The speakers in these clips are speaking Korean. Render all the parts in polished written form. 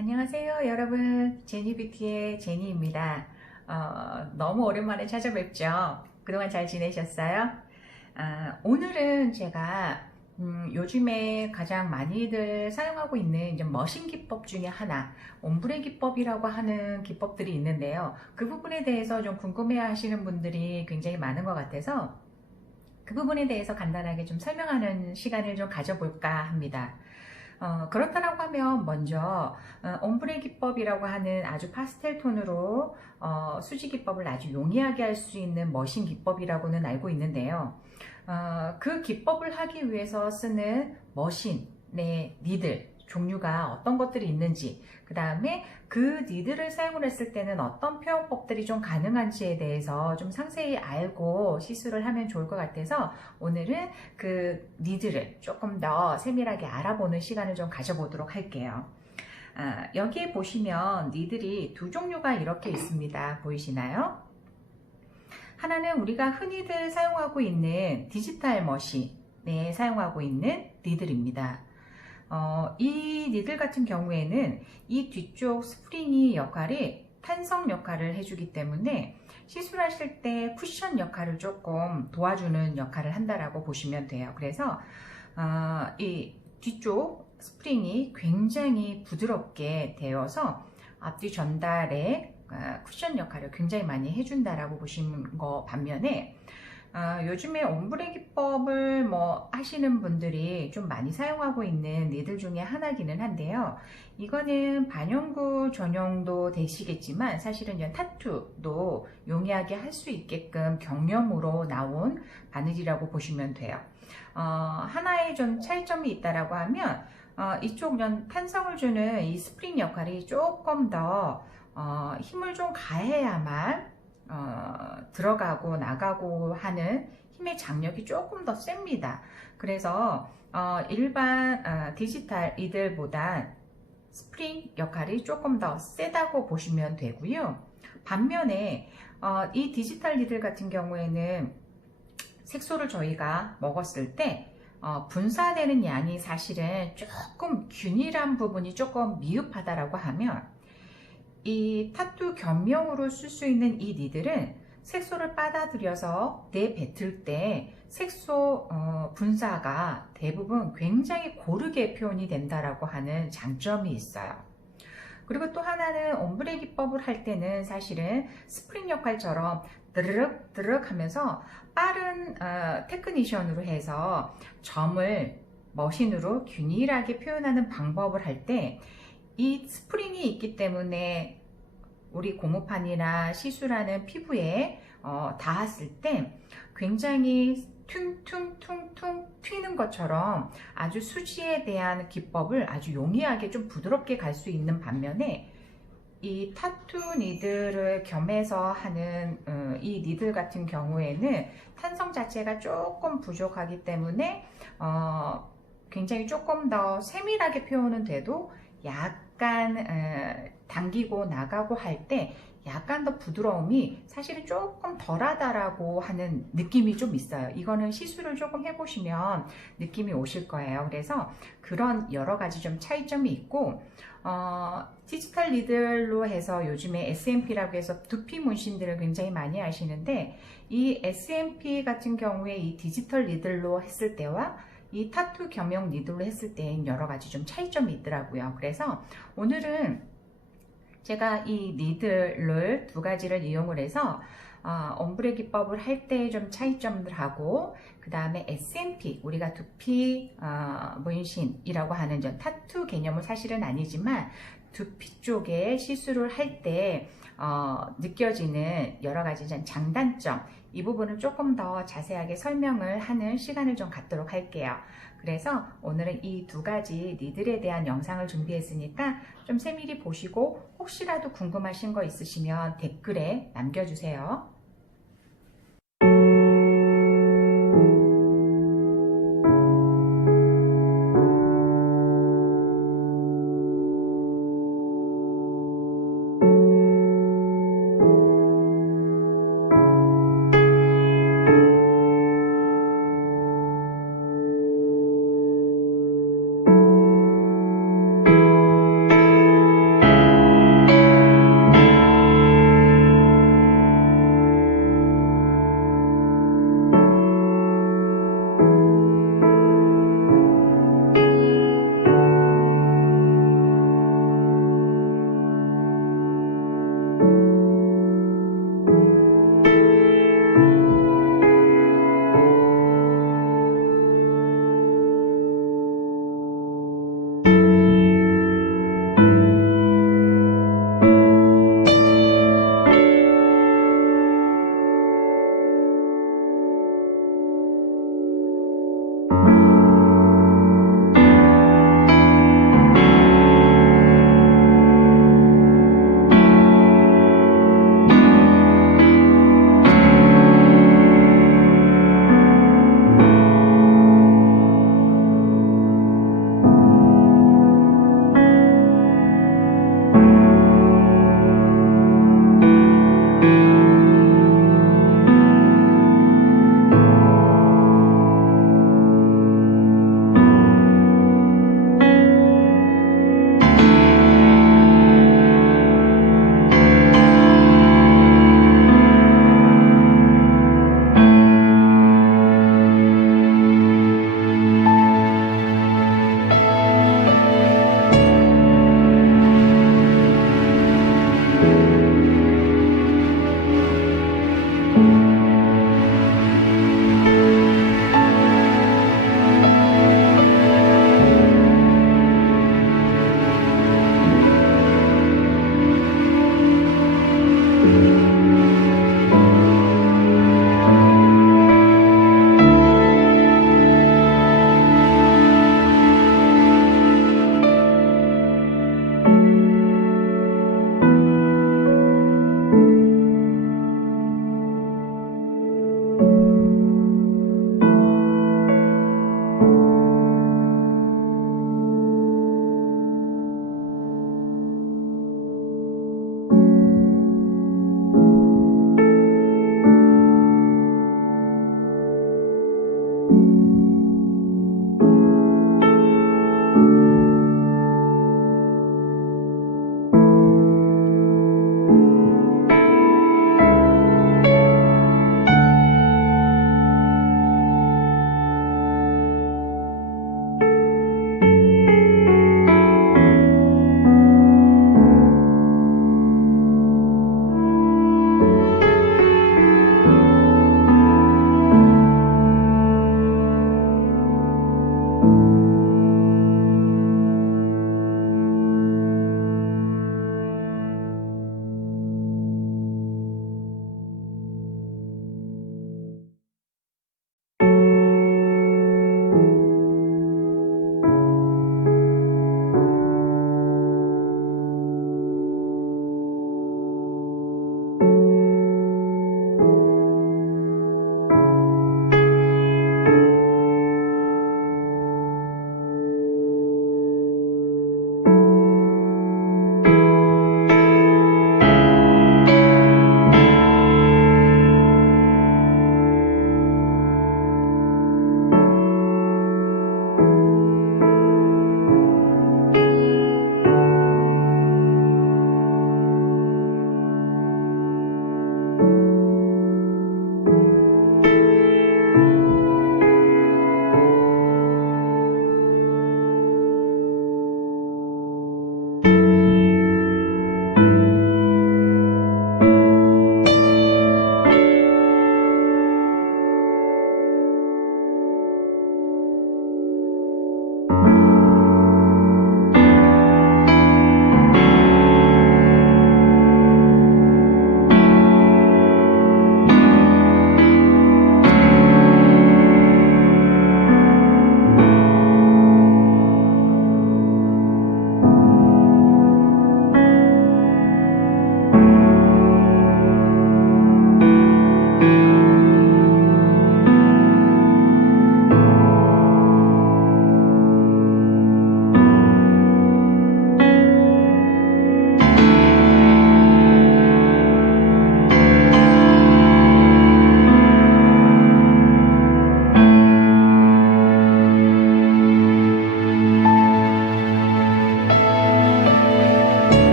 안녕하세요 여러분, 제니뷰티의 제니입니다. 너무 오랜만에 찾아뵙죠. 그동안 잘 지내셨어요? 오늘은 제가 요즘에 가장 많이들 사용하고 있는 이제 머신 기법 중에 하나, 옴브레 기법이라고 하는 기법들이 있는데요. 그 부분에 대해서 좀 궁금해 하시는 분들이 굉장히 많은 것 같아서 그 부분에 대해서 간단하게 좀 설명하는 시간을 좀 가져볼까 합니다. 그렇다라고 하면 먼저 옴브레 기법이라고 하는 아주 파스텔 톤으로 수지 기법을 아주 용이하게 할 수 있는 머신 기법이라고는 알고 있는데요. 그 기법을 하기 위해서 쓰는 머신의 니들 종류가 어떤 것들이 있는지, 그 다음에 그 니들을 사용을 했을 때는 어떤 표현법들이 좀 가능한지에 대해서 좀 상세히 알고 시술을 하면 좋을 것 같아서 오늘은 그 니들을 조금 더 세밀하게 알아보는 시간을 좀 가져보도록 할게요. 여기에 보시면 니들이 두 종류가 이렇게 있습니다. 보이시나요? 하나는 우리가 흔히들 사용하고 있는 디지털 머신에 사용하고 있는 니들입니다. 이 니들 같은 경우에는 이 뒤쪽 스프링이 역할이 탄성 역할을 해주기 때문에 시술하실 때 쿠션 역할을 조금 도와주는 역할을 한다라고 보시면 돼요. 그래서 이 뒤쪽 스프링이 굉장히 부드럽게 되어서 앞뒤 전달에 쿠션 역할을 굉장히 많이 해준다라고 보시는 거 반면에 요즘에 옴브레 기법을 하시는 분들이 좀 많이 사용하고 있는 니들 중에 하나기는 한데요. 이거는 반영구 전용도 되시겠지만 사실은 이제 타투도 용이하게 할 수 있게끔 경념으로 나온 바늘이라고 보시면 돼요. 하나의 좀 차이점이 있다라고 하면 이쪽 탄성을 주는 이 스프링 역할이 조금 더 힘을 좀 가해야만 들어가고 나가고 하는 힘의 장력이 조금 더 셉니다. 그래서 일반 디지털 이들보다 스프링 역할이 조금 더 세다고 보시면 되고요. 반면에 이 디지털 니들 같은 경우에는 색소를 저희가 먹었을 때 분사되는 양이 사실은 조금 균일한 부분이 조금 미흡하다라고 하면 이 타투 겸용으로 쓸 수 있는 이 니들은 색소를 빨아들여서 내뱉을 때 색소 분사가 대부분 굉장히 고르게 표현이 된다라고 하는 장점이 있어요. 그리고 또 하나는 옴브레 기법을 할 때는 사실은 스프링 역할처럼 드르륵 드르륵 하면서 빠른 테크니션으로 해서 점을 머신으로 균일하게 표현하는 방법을 할 때 이 스프링이 있기 때문에 우리 고무판이나 시술하는 피부에 닿았을 때 굉장히 퉁퉁퉁퉁 튀는 것처럼 아주 수지에 대한 기법을 아주 용이하게 좀 부드럽게 갈 수 있는 반면에 이 타투 니들을 겸해서 하는 이 니들 같은 경우에는 탄성 자체가 조금 부족하기 때문에 굉장히 조금 더 세밀하게 표현은 돼도 약간 당기고 나가고 할 때 약간 더 부드러움이 사실은 조금 덜하다라고 하는 느낌이 좀 있어요. 이거는 시술을 조금 해보시면 느낌이 오실 거예요. 그래서 그런 여러 가지 좀 차이점이 있고 디지털 니들로 해서 요즘에 SMP라고 해서 두피 문신들을 굉장히 많이 하시는데 이 SMP 같은 경우에 이 디지털 니들로 했을 때와 이 타투 겸용 니들로 했을 때 여러 가지 좀 차이점이 있더라고요. 그래서 오늘은 제가 이 니들을 두 가지를 이용을 해서 옴브레 기법을 할 때 좀 차이점들하고 그 다음에 SMP 우리가 두피 문신이라고 하는 전 타투 개념은 사실은 아니지만 두피 쪽에 시술을 할 때 느껴지는 여러 가지 장단점 이 부분을 조금 더 자세하게 설명을 하는 시간을 좀 갖도록 할게요. 그래서 오늘은 이 두 가지 니들에 대한 영상을 준비했으니까 좀 세밀히 보시고 혹시라도 궁금하신 거 있으시면 댓글에 남겨주세요.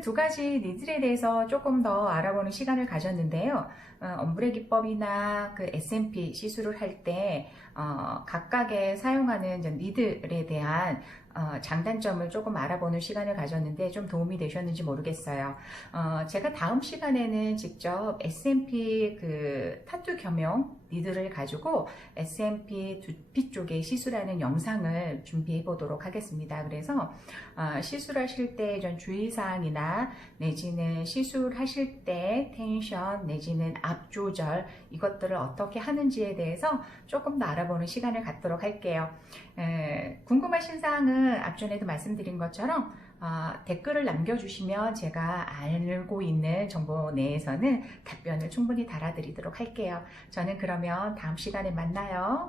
오늘은 두 가지 니들에 대해서 조금 더 알아보는 시간을 가졌는데요. 엄브레 기법이나 그 S&P 시술을 할 때 각각의 사용하는 니들에 대한 장단점을 조금 알아보는 시간을 가졌는데 좀 도움이 되셨는지 모르겠어요. 제가 다음 시간에는 직접 S&P 그 타투 겸용 니들을 가지고 S&P 두피 쪽에 시술하는 영상을 준비해 보도록 하겠습니다. 그래서 시술하실 때 좀 주의사항이나 내지는 시술하실 때 텐션 내지는 압 조절 이것들을 어떻게 하는지에 대해서 조금 더 알아보는 시간을 갖도록 할게요. 궁금하신 사항은 앞전에도 말씀드린 것처럼 댓글을 남겨주시면 제가 알고 있는 정보 내에서는 답변을 충분히 달아드리도록 할게요. 저는 그러면 다음 시간에 만나요.